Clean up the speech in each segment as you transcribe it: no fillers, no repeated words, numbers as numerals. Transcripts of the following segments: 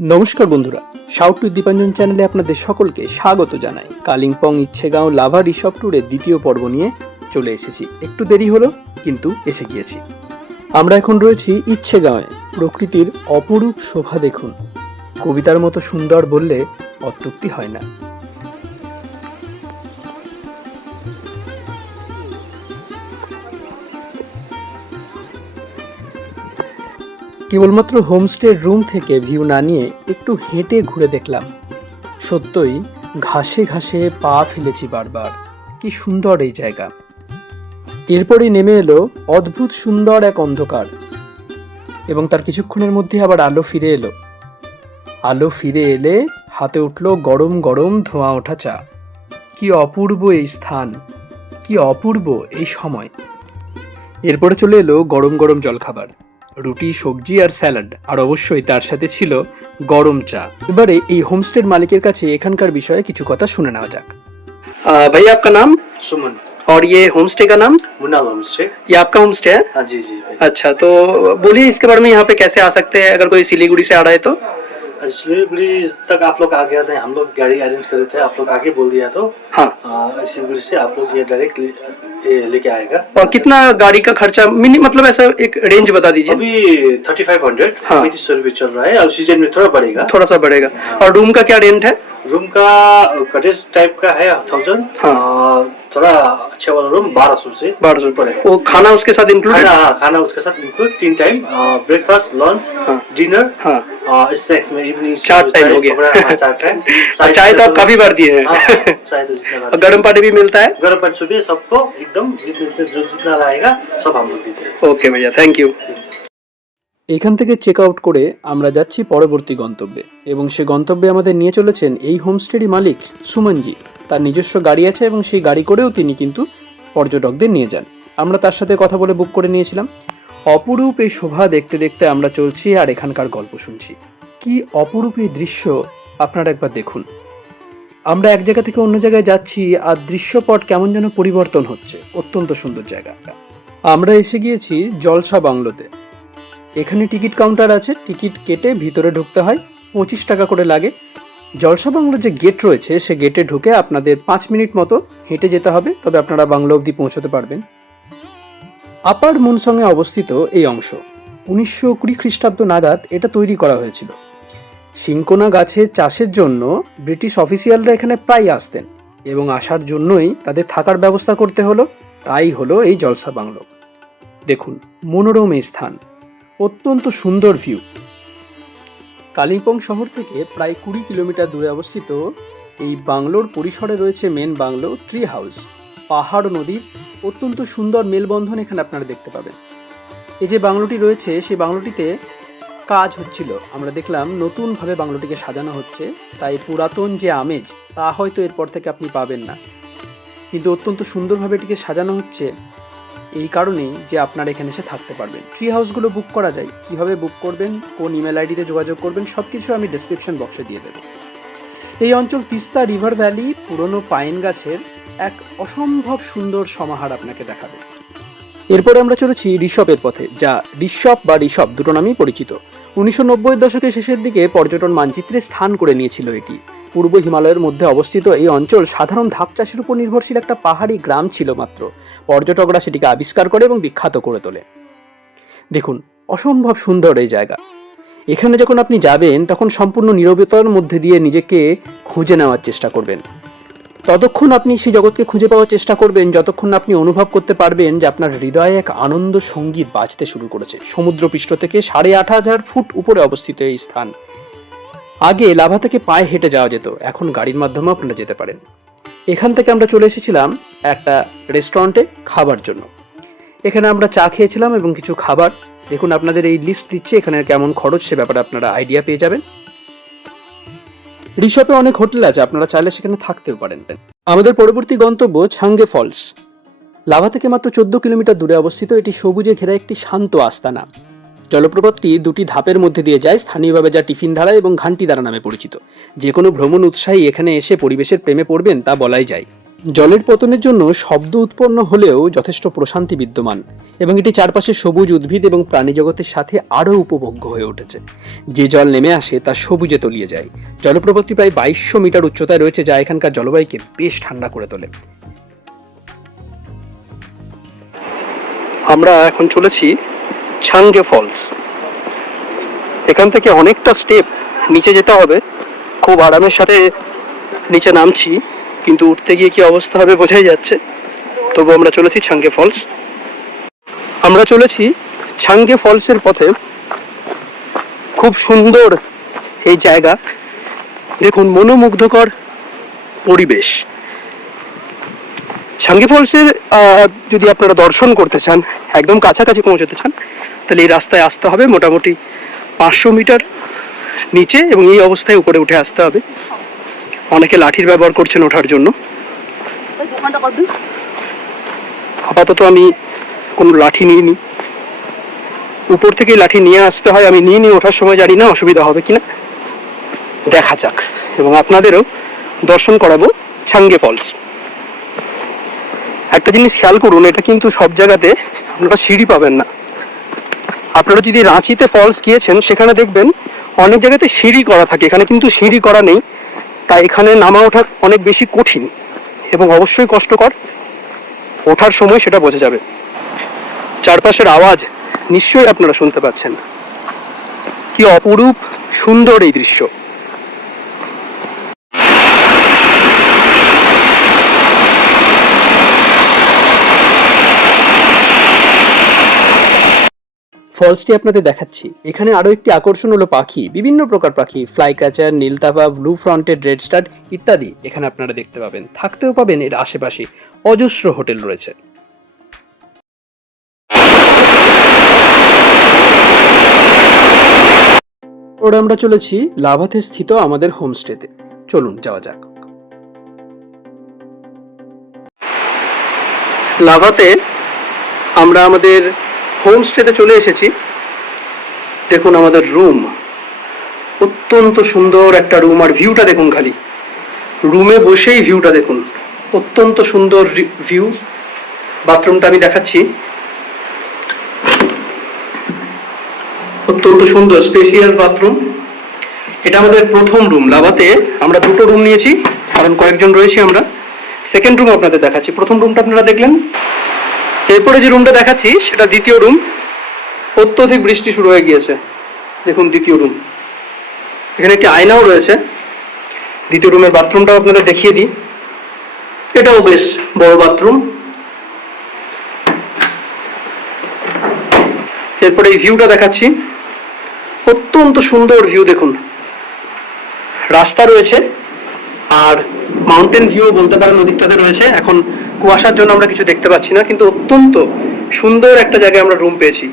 নমস্কার বন্ধুরা, shout with Dipanjan চ্যানেলে আপনাদের সকলকে স্বাগত জানাই। কালিম্পং ইচ্ছেগাঁও লাভা রিসর্ট ট্যুরের দ্বিতীয় পর্ব নিয়ে চলে এসেছি। একটু দেরি হলো, কিন্তু এসে গিয়েছি। আমরা এখন রয়েছি ইচ্ছেগাঁওয়ে। প্রকৃতির অপরূপ শোভা দেখুন, কবিতার মতো সুন্দর বললে অত্যুক্তি হয় না। কেবলমাত্র হোমস্টের রুম থেকে ভিউ না নিয়ে একটু হেঁটে ঘুরে দেখলাম। সত্যই ঘাসে ঘাসে পা ফেলেছি বারবার। কি সুন্দর এই জায়গা। এরপরে নেমে এলো অদ্ভুত সুন্দর এক অন্ধকার, এবং তার কিছুক্ষণের মধ্যে আবার আলো ফিরে এলো। আলো ফিরে এলে হাতে উঠলো গরম গরম ধোঁয়া ওঠা চা। কি অপূর্ব এই স্থান, কি অপূর্ব এই সময়। এরপরে চলে এলো গরম গরম জলখাবার, রুটি, সবজি আর স্যালাড, আর অবশ্যই তার সাথে ছিল গরম চা। এবারে এই হোমস্টের মালিকের কাছে এখানকার বিষয়ে কিছু কথা শুনে নেওয়া যাক। भैया आपका नाम? सुमन। और ये होमस्टे का नाम? मुन्नाल होमस्टे। ये आपका होमस्टे है? हाँ जी जी भाई। अच्छा, तो बोलिए इसके बारे में, यहाँ पे कैसे आ सकते हैं अगर कोई सिलीगुड़ी से आ रहा है तो? सिलीगुड़ी तक आप लोग आ गया था, हम लोग गाड़ी अरेंज करे थे, आप लोग आगे बोल दिया तो हाँ। सिलीगुड़ी से आप लोग ये डायरेक्ट लेके आएगा। और कितना गाड़ी का खर्चा मतलब ऐसा एक रेंज बता दीजिए। अभी 3500 हाँ। 3500 रुपये चल रहा है, और सीजन में थोड़ा सा बढ़ेगा। हाँ। और रूम का क्या रेंट है? रूम का कटेज टाइप का है 1000। हाँ। थोड़ा अच्छा वाला रूम 1200 पड़ेगा। वो खाना उसके साथ इंक्लूड? खाना उसके साथ include, 3 time breakfast, lunch, dinner, snacks में इवनिंग 4 टाइम हो गया। 4 टाइम। चाय तो आप काफी बार दिए हैं। चाय तो जितना बार। गर्म पानी भी मिलता है? गर्म पानी सुबह सबको एकदम जितना लाएगा सब हम लोग देते हैं। ओके भैया, थैंक यू। এখান থেকে চেক আউট করে আমরা যাচ্ছি পরবর্তী গন্তব্যে, এবং সে গন্তব্যে আমাদের নিয়ে চলেছেন এই হোমস্টেরই মালিক সুমনজি। তার নিজস্ব গাড়ি আছে এবং সেই গাড়ি করেও তিনি কিন্তু পর্যটকদের নিয়ে যান। আমরা তার সাথে কথা বলে বুক করে নিয়েছিলাম। অপরূপ এই শোভা দেখতে দেখতে আমরা চলছি আর এখানকার গল্প শুনছি। কি অপরূপ এই দৃশ্য আপনারা একবার দেখুন। আমরা এক জায়গা থেকে অন্য জায়গায় যাচ্ছি আর দৃশ্যপট কেমন যেন পরিবর্তন হচ্ছে। অত্যন্ত সুন্দর জায়গা। আমরা এসে গিয়েছি জলসা বাংলোতে। এখানে টিকিট কাউন্টার আছে, টিকিট কেটে ভিতরে ঢুকতে হয়, 25 টাকা করে লাগে। জলসা বাংলোর যে গেট রয়েছে সে গেটে ঢুকে আপনাদের 5 মিনিট মতো হেঁটে যেতে হবে, তবে আপনারা বাংলো অবধি পৌঁছতে পারবেন। আপার মুনসংয়ে অবস্থিত এই অংশ 1920 খ্রিস্টাব্দ নাগাদ এটা তৈরি করা হয়েছিল। সিনকোনা গাছের চাষের জন্য ব্রিটিশ অফিসিয়ালরা এখানে প্রায় আসতেন, এবং আসার জন্যই তাদের থাকার ব্যবস্থা করতে হলো। তাই হলো এই জলসা বাংলো। দেখুন, মনোরম এই স্থান, অত্যন্ত সুন্দর ভিউ। কালিম্পং শহর থেকে প্রায় 20 কিলোমিটার দূরে অবস্থিত এই বাংলোর পরিসরে রয়েছে মেন বাংলো ট্রি হাউস। পাহাড় ও নদীর অত্যন্ত সুন্দর মেলবন্ধন এখানে আপনারা দেখতে পাবেন। এই যে বাংলোটি রয়েছে সেই বাংলোটিতে কাজ হচ্ছিল, আমরা দেখলাম নতুনভাবে বাংলোটিকে সাজানো হচ্ছে। তাই পুরাতন যে আমেজ তা হয়তো এরপর থেকে আপনি পাবেন না, কিন্তু অত্যন্ত সুন্দরভাবে এটিকে সাজানো হচ্ছে এই কারণেই যে আপনারা এখানে এসে থাকতে পারবেন। ট্রি হাউসগুলো বুক করা যায়, কিভাবে বুক করবেন, কোন ইমেল আইডিতে যোগাযোগ করবেন, সব কিছু আমি ডেসক্রিপশন বক্সে দিয়ে দেবো। এই অঞ্চল তিস্তা রিভার ভ্যালি পুরনো পাইন গাছের এক অসম্ভব সুন্দর সমাহার আপনাকে দেখাবে। এরপরে আমরা চলেছি রিসপের পথে, যা রিসপ বা রিসপ দুটো নামেই পরিচিত। 1990 দশকের শেষের দিকে পর্যটন মানচিত্রে স্থান করে নিয়েছিল এটি। পূর্ব হিমালয়ের মধ্যে অবস্থিত এই অঞ্চল সাধারণ ধাপ চাষের উপর নির্ভরশীল একটা পাহাড়ি গ্রাম ছিল মাত্র। পর্যটকরা সেটিকে আবিষ্কার করে এবং বিখ্যাত করে তোলে। দেখুন, অসম্ভব সুন্দর এই জায়গা। এখানে যখন আপনি যাবেন তখন সম্পূর্ণ নীরবতার মধ্যে দিয়ে নিজেকে খুঁজে নেওয়ার চেষ্টা করবেন। ততক্ষণ আপনি সেই জগৎকে খুঁজে পাওয়ার চেষ্টা করবেন যতক্ষণ আপনি অনুভব করতে পারবেন যে আপনার হৃদয়ে এক আনন্দ সঙ্গীত বাজতে শুরু করেছে। সমুদ্রপৃষ্ঠ থেকে 8500 ফুট উপরে অবস্থিত এই স্থান। আগে লাভা থেকে পায়ে হেঁটে যাওয়া যেত, এখন গাড়ির মাধ্যমে আপনারা যেতে পারেন। এখান থেকে আমরা চলে এসেছিলাম একটা রেস্টুরেন্টে খাবার জন্য। এখানে আমরা চা খেয়েছিলাম এবং কিছু খাবার। দেখুন, আপনাদের এই লিস্ট দিচ্ছে এখানে কেমন খরচ, সে ব্যাপারে আপনারা আইডিয়া পেয়ে যাবেন। রিসপে অনেক হোটেল আছে, আপনারা চাইলে সেখানে থাকতেও পারেন। আমাদের পরবর্তী গন্তব্য ছাঙ্গে ফলস। লাভা থেকে মাত্র 14 কিলোমিটার দূরে অবস্থিত এটি সবুজে ঘেরা একটি শান্ত আস্তানা। জলপ্রপাতটি 2টি ধাপের মধ্যে দিয়ে যায়, স্থানীয়ভাবে যা টিফিন ধারা এবং ঘান্টি ধারা নামে পরিচিত। যে কোনো ভ্রমণ উৎসাহী এখানে এসে পরিবেশের প্রেমে পড়বেন তা বলাই যায়। জলের পতনের জন্য শব্দ উৎপন্ন হলেও যথেষ্ট প্রশান্তি বিদ্যমান এবং এটি চারপাশে সবুজ উদ্ভিদ এবং প্রাণী জগতের সাথে আরও উপভোগ্য হয়ে উঠেছে। যে জল নেমে আসে তা সবুজে তলিয়ে যায়। জলপ্রপাতটি প্রায় 2200 মিটার উচ্চতায় রয়েছে, যা এখানকার জলবায়ুকে বেশ ঠান্ডা করে তোলে। আমরা এখন চলেছি ছাঙ্গে ফলস। এখান থেকে অনেকটা স্টেপ নিচে যেতে হবে, খুব আরামের সাথে নিচে নামছি, কিন্তু উঠতে গিয়ে কি অবস্থা হবে বোঝাই যাচ্ছে। তবু আমরা চলেছি ছাঙ্গে ফলস। আমরা চলেছি ছাঙ্গে ফলসের পথে। খুব সুন্দর এই জায়গা, দেখুন মনোমুগ্ধকর পরিবেশ। ছাঙ্গে ফলসের যদি আপনারা দর্শন করতে চান, একদম কাছাকাছি পৌঁছতে চান, তাহলে এই রাস্তায় আসতে হবে মোটামুটি 500 মিটার নিচে, এবং এই অবস্থায় উপরে উঠে আসতে হবে। অনেকে লাঠির ব্যবহার করছেন ওঠার জন্য। আপাতত আমি কোনো লাঠি নিইনি, উপর থেকে লাঠি নিয়ে আসতে হয়। আমি নিয়ে ওঠার সময় জানি না অসুবিধা হবে কিনা, দেখা যাক। এবং আপনাদেরও দর্শন করাবো ছাঙ্গে ফলস। একটা জিনিস খেয়াল করুন, এটা কিন্তু সব জায়গাতে আপনারা সিঁড়ি পাবেন না। আপনারা যদি রাঁচিতে ফলস গিয়েছেন, সেখানে দেখবেন অনেক জায়গাতে সিঁড়ি করা থাকে, এখানে কিন্তু সিঁড়ি করা নেই। তাই এখানে নামা ওঠা অনেক বেশি কঠিন এবং অবশ্যই কষ্টকর। ওঠার সময় সেটা বোঝা যাবে। চারপাশের আওয়াজ নিশ্চয়ই আপনারা শুনতে পাচ্ছেন। কি অপরূপ সুন্দর এই দৃশ্য। ফলসটি আপনাদের দেখাচ্ছি। এখানে আরো একটি আকর্ষণ হলো পাখি, বিভিন্ন প্রকার পাখি, ফ্লাই ক্যাচার, নীলতাপা, ব্লু ফ্রন্টেড রেড স্টার্ট ইত্যাদি এখানে আপনারা দেখতে পাবেন। থাকতেও পাবেন এর আশেপাশে অজস্র হোটেল রয়েছে। ওরা আমরা চলেছি লাভাতে স্থিত আমাদের হোমস্টেতে। চলুন যাওয়া যাক। লাভাতে আমরা আমাদের হোমস্টেতে চলে এসেছি। দেখুন আমাদের রুম, অত্যন্ত সুন্দর একটা রুম। আর ভিউটা দেখুন, খালি রুমে বসেই ভিউটা দেখুন, অত্যন্ত সুন্দর ভিউ। বাথরুমটা আমি দেখাচ্ছি, অত্যন্ত সুন্দর স্পেশিয়াস বাথরুম। এটা আমাদের প্রথম রুম। লাভাতে আমরা দুটো রুম নিয়েছি, কারণ কয়েকজন রয়েছি আমরা। সেকেন্ড রুম আপনাদের দেখাচ্ছি। প্রথম রুমটা আপনারা দেখলেন, এরপরে যে রুমটা দেখাচ্ছি সেটা দ্বিতীয় রুম। অত্যধিক বৃষ্টি শুরু হয়ে গিয়েছে, দেখুন দ্বিতীয় রুম। এখানে একটি আয়নাও রয়েছে। দ্বিতীয় রুমের বাথরুমটাও আপনাদের দেখিয়ে দিই। এটাও বেশ বড় বাথরুম। এরপরে এই ভিউটা দেখাচ্ছি, অত্যন্ত সুন্দর ভিউ। দেখুন রাস্তা রয়েছে, আর মাউন্টেন ভিউ বলতে পারেন ওদিকটাতে রয়েছে। এখন কুয়াশার জন্য আমরা কিছু দেখতে পাচ্ছি না, কিন্তু অত্যন্ত সুন্দর একটা জায়গায় আমরা রুম পেয়েছি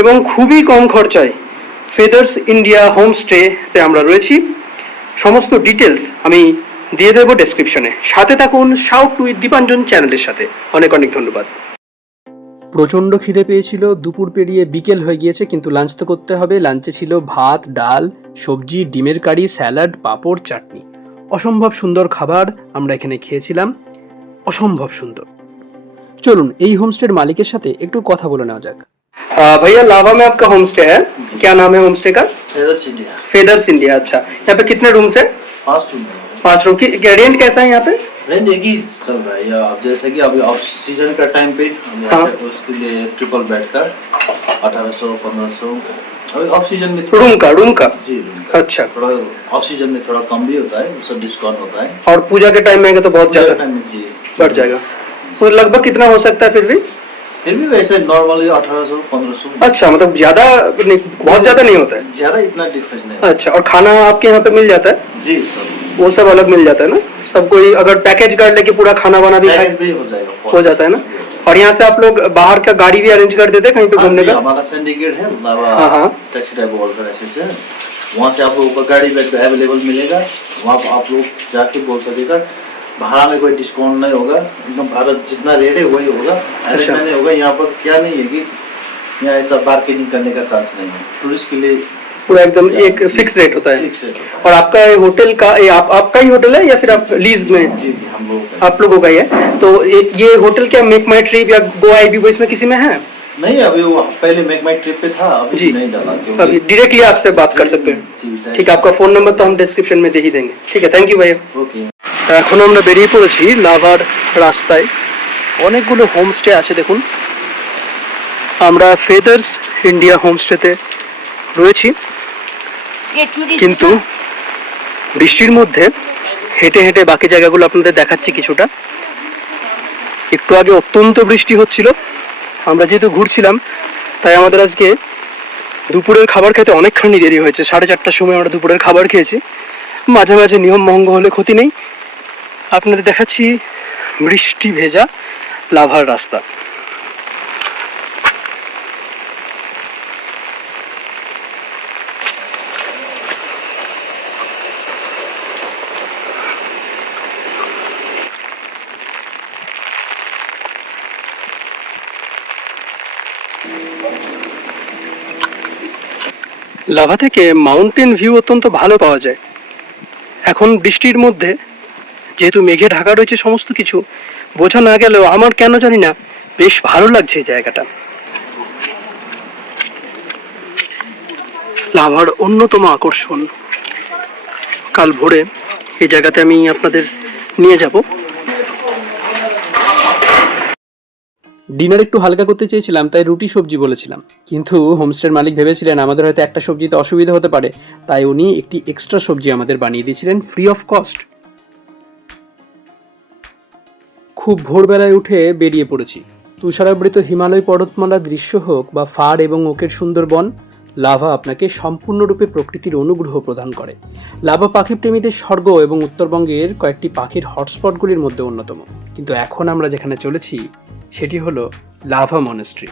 এবং খুবই কম খরচায় ফেদার্স ইন্ডিয়া হোমস্টেতে আমরা রয়েছি। সমস্ত ডিটেলস আমি দিয়ে দেবো ডেসক্রিপশনে। সাথে থাকুন শাউট উইথ দীপাঞ্জন চ্যানেলের সাথে। অনেক অনেক ধন্যবাদ। প্রচণ্ড খিদে পেয়েছিল, দুপুর পেরিয়ে বিকেল হয়ে গিয়েছে, কিন্তু লাঞ্চ তো করতে হবে। লাঞ্চে ছিল ভাত, ডাল, সবজি, ডিমের কারি, স্যালাড, পাঁপড়, চাটনি। অসম্ভব সুন্দর খাবার আমরা এখানে খেয়েছিলাম, অসম্ভব সুন্দর। চলুন এই হোমস্টের মালিকের সাথে একটু কথা বলে নেওয়া যাক। भैया लावा में आपका होम स्टे है, क्या नाम है होम स्टे का? Feathers India. Feathers India. अच्छा, यहाँ पे कितने रूम्स है? 5 रूम। 5 रूम की रेंट कैसा है यहाँ पे? रेंट एक ही चल रहा है। या अब जैसे कि अभी ऑफ सीजन का टाइम पे उसके लिए ट्रिपल बेड का 1800-1500। अभी ऑफ सीजन में रूम का जी रूम का। अच्छा, थोड़ा ऑफ सीजन में थोड़ा कम भी होता है, उसका डिस्काउंट होता है। और पूजा के टाइम में आएगा तो बहुत ज्यादा टाइम में जी बढ़ जाएगा। तो लगभग कितना हो सकता है फिर भी वैसे नॉर्मली 1800-1500। अच्छा, मतलब ज्यादा नहीं, बहुत ज्यादा नहीं होता है। ज्यादा इतना डिफरेंस नहीं। अच्छा, और खाना आपके यहाँ पे मिल जाता है? जी सब वो सब अलग मिल जाता है ना? सब कोई अगर पैकेज कर ले कि पूरा खाना वाना भी पैकेज भी हो जाएगा, हो जाता है ना? और यहाँ से आप लोग बाहर का गाड़ी भी अरेंज कर देते हैं कहीं पे घूमने का? हमारा सिंडिकेट है, हाँ। टैक्सी ड्राइवर बोल कर ऐसे वहाँ से आप लोगों का गाड़ी अवेलेबल मिलेगा। वहाँ आप लोग जाके बोल सकेगा। भाड़ा में कोई डिस्काउंट नहीं होगा, एकदम भारत जितना रेट है वही होगा। ऐसा नहीं होगा। यहाँ पर क्या नहीं है कि यहाँ ऐसा बार्गेनिंग करने का चांस नहीं है। टूरिस्ट के लिए पूरा एकदम एक फिक्स रेट होता है। फिक्स है। और आपका होटल का आपका ही होटल है या फिर आप लीज में? जी जी, हम लोग का। आप लोगों का ही है। तो ये होटल क्या मेक माई ट्रिप या गोवा IBBO इसमें किसी में है? नहीं, अभी वो पहले मेक माई ट्रिप पे था, अभी जी नहीं डाला क्योंकि अभी डायरेक्टली आपसे बात कर सकते हैं। जी, ठीक है, आपका फोन नंबर तो हम डिस्क्रिप्शन में दे ही देंगे। ठीक है, थैंक यू ভাইয়া। ओके। এখন আমরা বেরিয়ে পড়েছি লাভার রাস্তায়। অনেকগুলো হোমস্টে আছে দেখুন। আমরা ফেদার্স ইন্ডিয়া হোমস্টেতে রয়েছি, কিন্তু বৃষ্টির মধ্যে হেঁটে হেঁটে বাকি জায়গাগুলো আপনাদের দেখাচ্ছি কিছুটা। একটু আগে অত্যন্ত বৃষ্টি হচ্ছিল, আমরা যেহেতু ঘুরছিলাম তাই আমাদের আজকে দুপুরের খাবার খেতে অনেকখানি দেরি হয়েছে। 4:30টার সময় আমরা দুপুরের খাবার খেয়েছি। মাঝে মাঝে নিয়ম ভঙ্গ হলে ক্ষতি নেই। আপনাদের দেখাচ্ছি বৃষ্টি ভেজা লাভার রাস্তা। লাভা থেকে মাউন্টেন ভিউ অত্যন্ত ভালো পাওয়া যায়। এখন বৃষ্টির মধ্যে যেহেতু মেঘে ঢাকা রয়েছে সমস্ত কিছু, বোঝা না গেলেও আমার কেন জানি না বেশ ভালো লাগছে এই জায়গাটা। লাভার অন্যতম আকর্ষণ। কাল ভোরে এই জায়গাতে আমি আপনাদের নিয়ে যাব। ডিনার একটু হালকা করতে চেয়েছিলাম, তাই রুটি সবজি বলেছিলাম, কিন্তু হোমস্টের মালিক ভেবেছিলেন আমাদের হয়তো একটা সবজিতে অসুবিধা হতে পারে, তাই উনি একটি এক্সট্রা সবজি আমাদের বানিয়ে দিয়েছিলেন ফ্রি অফ কস্ট। খুব ভোরবেলায় উঠে বেরিয়ে পড়েছি। তুষারাবৃত হিমালয় পর্বতমালার দৃশ্য হোক বা ফার এবং ওকের সুন্দরবন, লাভা আপনাকে সম্পূর্ণরূপে প্রকৃতির অনুগ্রহ প্রদান করে। লাভা পাখি প্রেমীদের স্বর্গ এবং উত্তরবঙ্গের কয়েকটি পাখির হটস্পটগুলির মধ্যে অন্যতম। কিন্তু এখন আমরা যেখানে চলেছি সেটি হলো লাভা মনেস্ট্রি।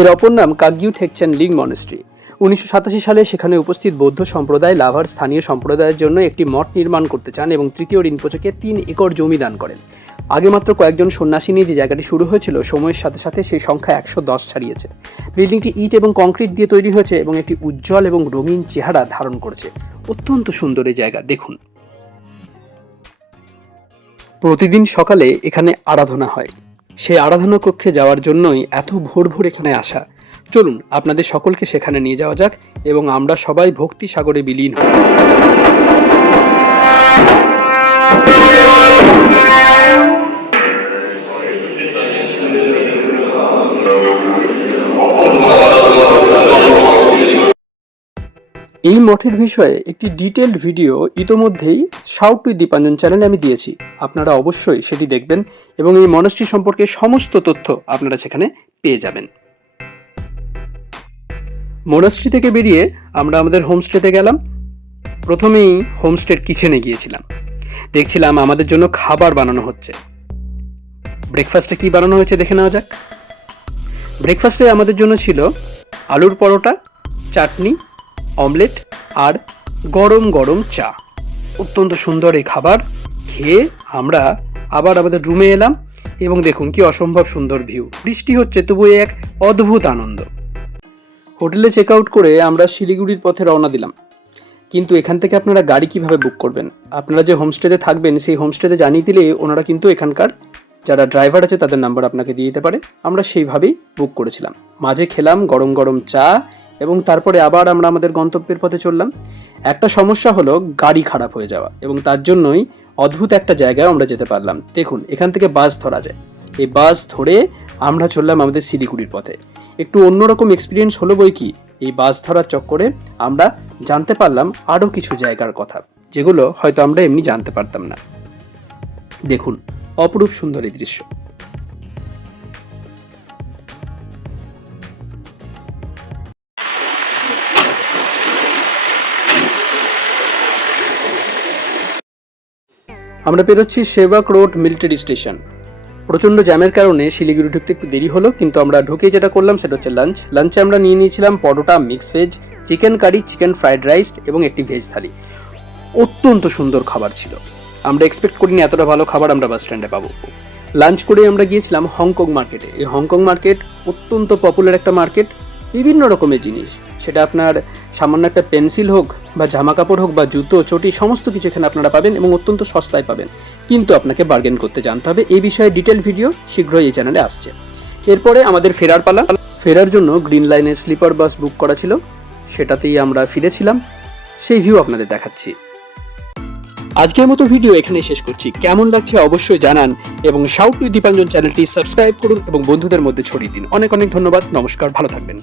এর অপর নাম কাগিউ ঠেকচান লিং মনেস্ট্রি। 1987 সালে সেখানে উপস্থিত বৌদ্ধ সম্প্রদায় লাভার স্থানীয় সম্প্রদায়ের জন্য একটি মঠ নির্মাণ করতে চান এবং তৃতীয় রিনপোচেকে 3 একর জমি দান করেন। আগে মাত্র কয়েকজন সন্ন্যাসী নিয়ে যে জায়গাটি শুরু হয়েছিল, সময়ের সাথে সাথে সেই সংখ্যা 110 ছাড়িয়েছে। বিল্ডিংটি ইট এবং কংক্রিট দিয়ে তৈরি হয়েছে এবং একটি উজ্জ্বল এবং রঙিন চেহারা ধারণ করেছে। অত্যন্ত সুন্দর এই জায়গা দেখুন। প্রতিদিন সকালে এখানে আরাধনা হয়। সেই আরাধনা কক্ষে যাওয়ার জন্যই এত ভোর ভোর এখানে আসা। চলুন আপনাদের সকলকে সেখানে নিয়ে যাওয়া যাক এবং আমরা সবাই ভক্তি সাগরে বিলীন হই। এই মঠের বিষয়ে একটি ডিটেইলড ভিডিও ইতোমধ্যেই শাউট উইথ দীপাঞ্জন চ্যানেলে আমি দিয়েছি, আপনারা অবশ্যই সেটি দেখবেন এবং এই মনস্ট্রি সম্পর্কে সমস্ত তথ্য আপনারা সেখানে পেয়ে যাবেন। মনস্ট্রি থেকে বেরিয়ে আমরা আমাদের হোমস্টেতে গেলাম। প্রথমেই হোমস্টের কিচেনে গিয়েছিলাম, দেখছিলাম আমাদের জন্য খাবার বানানো হচ্ছে। ব্রেকফাস্টে কি বানানো হয়েছে দেখে নেওয়া যাক। ব্রেকফাস্টে আমাদের জন্য ছিল আলুর পরোটা, চাটনি, অমলেট আর গরম গরম চা। অত্যন্ত সুন্দর এই খাবার খেয়ে আমরা আবার আমাদের রুমে এলাম এবং দেখুন কি অসম্ভব সুন্দর ভিউ। বৃষ্টি হচ্ছে তবু এক অদ্ভুত আনন্দ। হোটেলে চেক আউট করে আমরা শিলিগুড়ির পথে রওনা দিলাম। কিন্তু এখান থেকে আপনারা গাড়ি কিভাবে বুক করবেন? আপনারা যে হোমস্টেতে থাকবেন সেই হোমস্টেতে জানিয়ে দিলে ওনারা কিন্তু এখানকার যারা ড্রাইভার আছে তাদের নাম্বার আপনাকে দিয়ে দিতে পারে। আমরা সেইভাবেই বুক করেছিলাম। মাঝে খেলাম গরম গরম চা এবং তারপরে আবার আমরা আমাদের গন্তব্যের পথে চললাম। একটা সমস্যা হলো গাড়ি খারাপ হয়ে যাওয়া এবং তার জন্যই অদ্ভুত একটা জায়গায় আমরা যেতে পারলাম। দেখুন এখান থেকে বাস ধরা যায়। এই বাস ধরে আমরা চললাম আমাদের শিলিগুড়ির পথে। একটু অন্যরকম এক্সপিরিয়েন্স হলো বই কি, এই বাস ধরার চক্করে আমরা জানতে পারলাম আরও কিছু জায়গার কথা যেগুলো হয়তো আমরা এমনি জানতে পারতাম না। দেখুন অপরূপ সুন্দর এই দৃশ্য। আমরা পেরোচ্ছি সেবাক রোড মিলিটারি স্টেশন। প্রচণ্ড জ্যামের কারণে শিলিগুড়ি ঢুকতে একটু দেরি হলো, কিন্তু আমরা ঢুকে যেটা করলাম সেটা হচ্ছে লাঞ্চ। লাঞ্চে আমরা নিয়ে নিয়েছিলাম paratha, mix veg, chicken curry, chicken fried rice এবং একটি ভেজ থালি। অত্যন্ত সুন্দর খাবার ছিল। আমরা এক্সপেক্ট করিনি এতটা ভালো খাবার আমরা বাস স্ট্যান্ডে পাবো। লাঞ্চ করে আমরা গিয়েছিলাম হংকং মার্কেটে। এই হংকং মার্কেট অত্যন্ত পপুলার একটা মার্কেট। বিভিন্ন রকমের জিনিস, সেটা আপনার সামান্য একটা পেন্সিল হোক বা জামা কাপড় হোক বা জুতো চটি সমস্ত কিছু এখানে আপনারা পাবেন এবং অত্যন্ত সস্তায় পাবেন, কিন্তু আপনাকে বার্গেন করতে জানতে হবে। এই বিষয়ে ডিটেল ভিডিও শীঘ্রই এই চ্যানেলে আসছে। এরপরে আমাদের ফেরার পালা। ফেরার জন্য গ্রিন লাইনের স্লিপার বাস বুক করা ছিল, সেটাতেই আমরা ফিরেছিলাম, সেই ভিউ আপনাদের দেখাচ্ছি। আজকের মতো ভিডিও এখানে শেষ করছি। কেমন লাগছে অবশ্যই জানান এবং শাউট উইথ দীপাঞ্জন চ্যানেলটি সাবস্ক্রাইব করুন এবং বন্ধুদের মধ্যে ছড়িয়ে দিন। অনেক অনেক ধন্যবাদ। নমস্কার, ভালো থাকবেন।